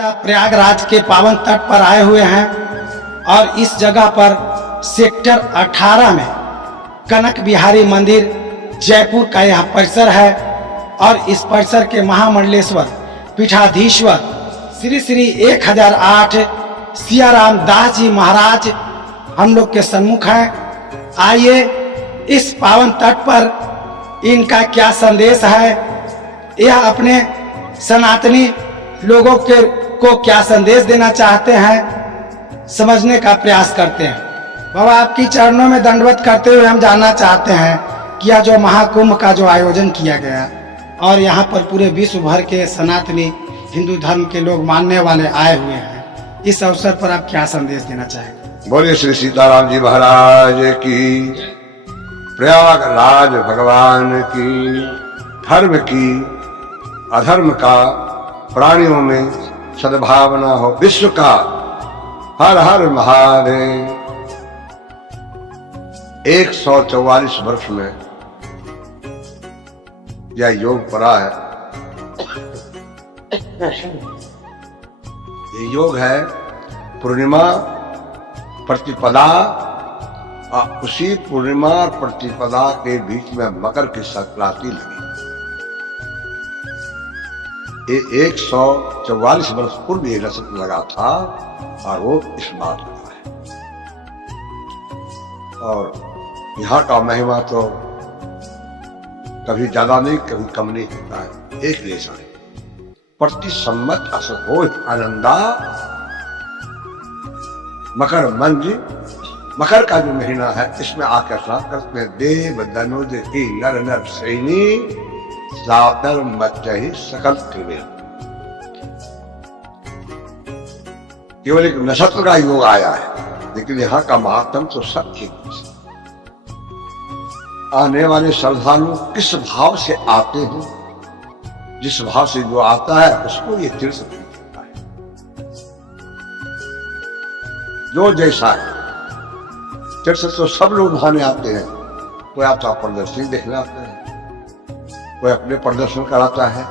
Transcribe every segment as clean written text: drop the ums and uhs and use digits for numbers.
दादा प्रयागराज के पावन तट पर आए हुए हैं और इस जगह पर सेक्टर 18 में कनक बिहारी मंदिर जयपुर का यह परिसर है और इस परिसर के महामंडलेश्वर पीठाधीश्वर श्री श्री 1008 सियाराम दास जी महाराज हम लोग के सम्मुख हैं। आइए इस पावन तट पर इनका क्या संदेश है, यह अपने सनातनी लोगों को क्या संदेश देना चाहते हैं, समझने का प्रयास करते हैं। बाबा आपकी चरणों में दंडवत करते हुए हम जानना चाहते हैं कि यह जो महाकुंभ का जो आयोजन किया गया और यहाँ पर पूरे विश्व भर के सनातनी हिंदू धर्म के लोग मानने वाले आए हुए हैं, इस अवसर पर आप क्या संदेश देना चाहेंगे? बोलिए श्री सीताराम जी महाराज की, प्रयागराज भगवान की, धर्म की अधर्म का प्राणियों में सद्भावना हो, विश्व का हर हर महादेव। 144 वर्ष में यह योग पड़ा है। ये योग है पूर्णिमा प्रतिपदा और उसी पूर्णिमा और प्रतिपदा के बीच में मकर की संक्रांति लगी। ये 144 वर्ष पूर्व ये नक्षत्र लगा था और वो इस बात का है। और यहाँ का महिमा तो कभी ज्यादा नहीं कभी कम नहीं होता है। एक जैसा है। प्रति सम्मत असहो आनंदा मकर मंजी, मकर का जो महीना है इसमें आकर स्नान करते हैं। देव धनुज की नर नर श्रेणी सातर मच्चही सकल त्रिवेद। केवल एक नक्षत्र का योग आया है, लेकिन यहाँ का महात्म तो सब ठीक। आने वाले श्रद्धालु किस भाव से आते हैं, जिस भाव से जो आता है उसको ये तीर्थ मिलता है। जो जैसा है तीर्थ तो सब लोग नहाने आते हैं। कोई आपका प्रदर्शनी देखने आते हैं, कोई अपने प्रदर्शन कराता है,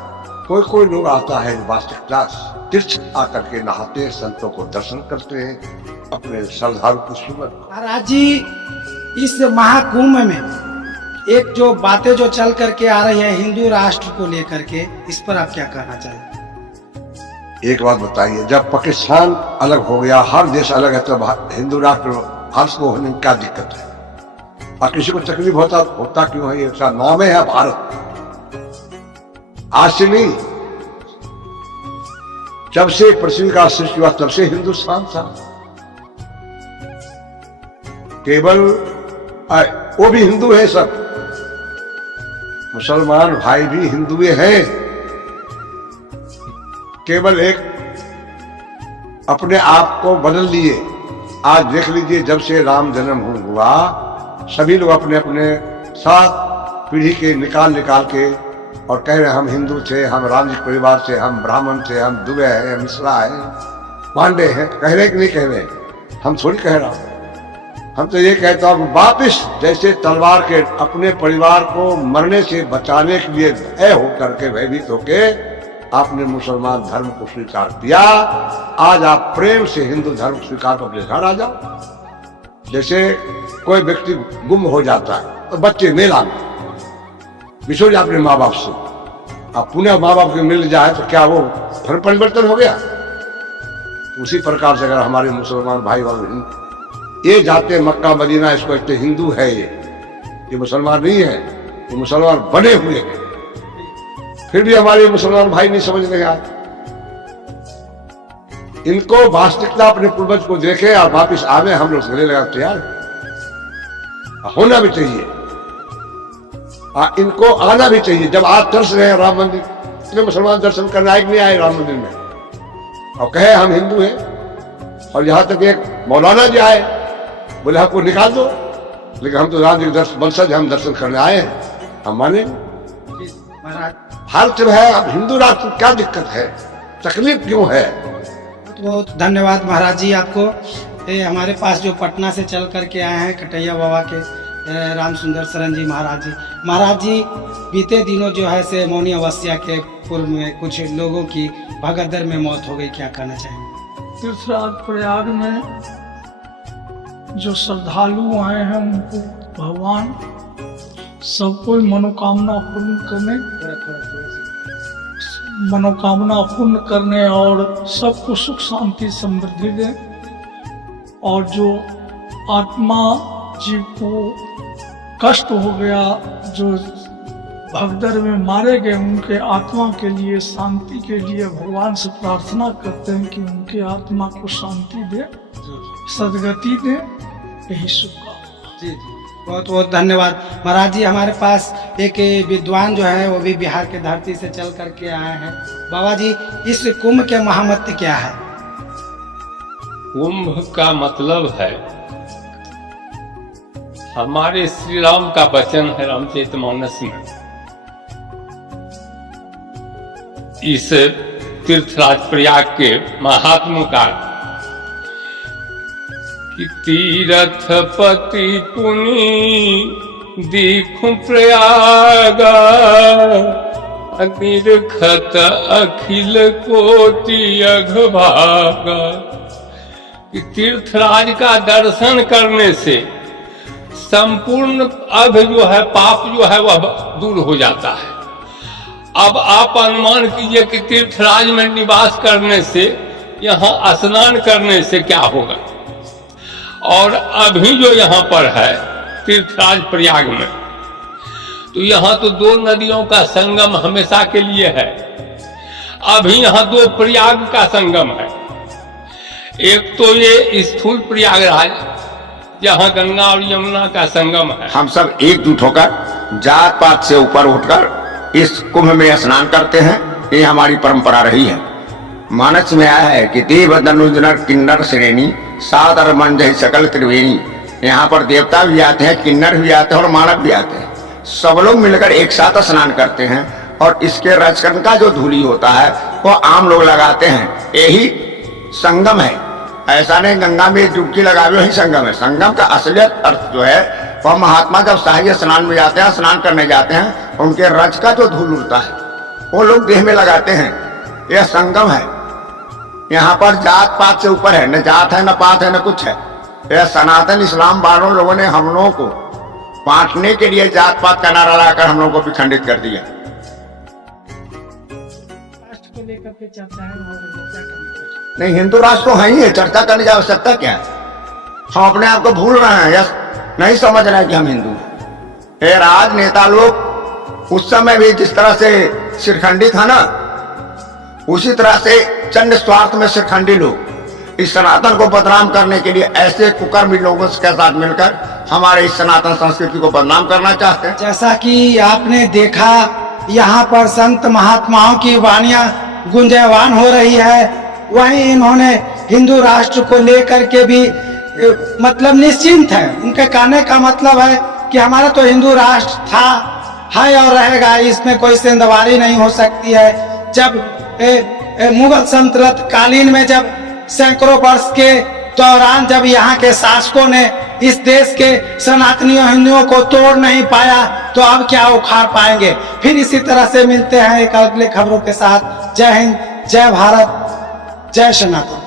कोई लोग आता है वास्तविकता तीर्थ आकर के नहाते हैं, संतों को दर्शन करते हैं, अपने श्रद्धालु की सुमत। महाराज जी इस महाकुंभ में एक जो बातें जो चल करके आ रही है हिंदू राष्ट्र को लेकर के, इस पर आप क्या कहना चाहेंगे? एक बात बताइए, जब पाकिस्तान अलग हो गया, हर देश अलग है, तो हिंदू राष्ट्र हर्ष को होने में क्या दिक्कत है? और किसी को तकलीफ होता क्यों है? इसका नाम है भारत। आज से नहीं, जब से पृथ्वी का सृष्टि हुआ तब से हिंदुस्तान था। केवल वो भी हिंदू है, सब मुसलमान भाई भी हिंदू हैं। केवल एक अपने आप को बदल लिए। आज देख लीजिए, जब से राम जन्म हुआ सभी लोग अपने अपने साथ पीढ़ी के निकाल के और कह रहे हैं हम हिंदू थे, हम राम जी परिवार से, हम ब्राह्मण थे, हम दुबे हैं, हम मिश्रा हैं, पांडे हैं। कह रहे कि नहीं कह रहे? हम थोड़ी कह रहा हूं। हम तो ये कहता हूं वापिस जैसे तलवार के अपने परिवार को मरने से बचाने के लिए भय होकर के भयभीत होके आपने मुसलमान धर्म को स्वीकार किया। आज आप प्रेम से हिंदू धर्म स्वीकार कर अपने घर आ जाओ। जैसे कोई व्यक्ति गुम हो जाता है तो बच्चे मेला में बिछोड़ जाते अपने माँ बाप से, अब पुनः माँ बाप के मिल जाए तो क्या वो धर्म परिवर्तन हो गया? उसी प्रकार से अगर हमारे मुसलमान भाई वाले ये जाते मक्का मदीना, इसको कहते हिंदू है, ये मुसलमान नहीं है, ये मुसलमान बने हुए हैं, फिर भी हमारे मुसलमान भाई नहीं समझ रहे आए। इनको वास्तविकता अपने पूर्वज को देखे और वापिस आवे, हम लोग गले लगा तैयार होना भी चाहिए। इनको आना भी चाहिए। जब आज तरस रहे हैं राम मंदिर, इतने मुसलमान दर्शन करने आए नहीं आए राम मंदिर में, और कहे हम हिंदू हैं। और यहां तक एक मौलाना जी आए, बोले हमको निकाल दो, लेकिन हम तो राम जी दर्शन वंशज, हम दर्शन करने आए हैं, हम माने। हाल चल है, अब हिंदू राष्ट्र क्या दिक्कत है, तकलीफ क्यों है? बहुत बहुत धन्यवाद महाराज जी आपको। हमारे पास जो पटना से चल करके आए हैं कटैया बाबा के राम सुंदर शरण जी महाराज जी। महाराज जी, बीते दिनों जो है से मौनी अवस्था के पूर्व में कुछ लोगों की भगदड़ में मौत हो गई, क्या कहना चाहेंगे? तीर्थराज प्रयाग में जो श्रद्धालु आए हैं उनको भगवान सब कोई मनोकामना पूर्ण करने और सबको सुख शांति समृद्धि दें, और जो आत्मा जीव को कष्ट हो गया, जो भगदड़ में मारे गए, उनके आत्मा के लिए शांति के लिए भगवान से प्रार्थना करते हैं कि उनके आत्मा को शांति दे, सदगति दे। यही शुभकामना। जी जी, बहुत बहुत धन्यवाद महाराज जी। हमारे पास एक विद्वान जो है वो भी बिहार के धरती से चल करके आए हैं। बाबा जी, इस कुंभ के महामत्य क्या है? कुंभ का मतलब है, हमारे श्री राम का वचन है रामचरितमानस में, इस तीर्थराज प्रयाग के महात्मा का, कि तीर्थपति पुनि दीखु प्रयाग, निर्खत अखिल कोटि अघभागा। कि तीर्थराज का दर्शन करने से संपूर्ण अघ जो है, पाप जो है वह दूर हो जाता है। अब आप अनुमान कीजिए कि तीर्थराज में निवास करने से, यहाँ स्नान करने से क्या होगा। और अभी जो यहाँ पर है तीर्थराज प्रयाग में, तो यहाँ तो दो नदियों का संगम हमेशा के लिए है। अभी यहाँ दो प्रयाग का संगम है। एक तो ये स्थूल प्रयागराज, जहाँ गंगा और यमुना का संगम है। हम सब एकजुट होकर जात पात से ऊपर उठकर इस कुंभ में स्नान करते हैं। ये हमारी परंपरा रही है। मानस में आया है कि देव धनुष नर किन्नर श्रेणी सादर मन जय सकल त्रिवेणी। यहाँ पर देवता भी आते हैं, किन्नर भी आते हैं और मानव भी आते हैं। सब लोग मिलकर एक साथ स्नान करते हैं, और इसके रचकन का जो धूली होता है वो आम लोग लगाते हैं। यही संगम है। ऐसा नहीं गंगा में डुबकी लगावे वही संगम है। संगम का असलियत अर्थ जो है वह महात्मा जब शाही स्नान में जाते हैं, स्नान करने जाते हैं, उनके रज का जो धूल उड़ता है वो लोग देह में लगाते हैं। यह संगम है। यहाँ पर जात पात से ऊपर है, न जात है न पात है न कुछ है। यह सनातन इस्लाम वालों लोगों ने हम लोगों को बांटने के लिए जात पात का नारा लाकर हम लोगों को भी खंडित कर दिया। राष्ट्र को लेकर के चर्चा है नहीं, हिंदू राष्ट्र तो है ही है, चर्चा करने की आवश्यकता क्या है? हम अपने आप को भूल रहे हैं या नहीं समझ रहे हैं कि हम हिंदू हैं। ये राजनेता लोग उस समय भी जिस तरह से शिरखंडी था ना, उसी तरह से चंड स्वार्थ में शिरखंडी लोग इस सनातन को बदनाम करने के लिए ऐसे कुकर्मी लोगों के साथ मिलकर हमारे इस सनातन संस्कृति को बदनाम करना चाहते हैं। जैसा कि आपने देखा, यहाँ पर संत महात्माओं की वाणियां गुंजयवान हो रही है। वहीं इन्होंने हिंदू राष्ट्र को लेकर के भी मतलब निश्चिंत है। उनके कहने का मतलब है कि हमारा तो हिंदू राष्ट्र था, है और रहेगा, इसमें कोई सेंधवारी नहीं हो सकती है। जब मुगल सल्तनत कालीन में जब सैकड़ों वर्ष के दौरान जब यहाँ के शासकों ने इस देश के सनातनियों हिंदुओं को तोड़ नहीं पाया, तो अब क्या उखाड़ पाएंगे। फिर इसी तरह से मिलते हैं एक अगले खबरों के साथ। जय हिंद, जय भारत, जय सनातन।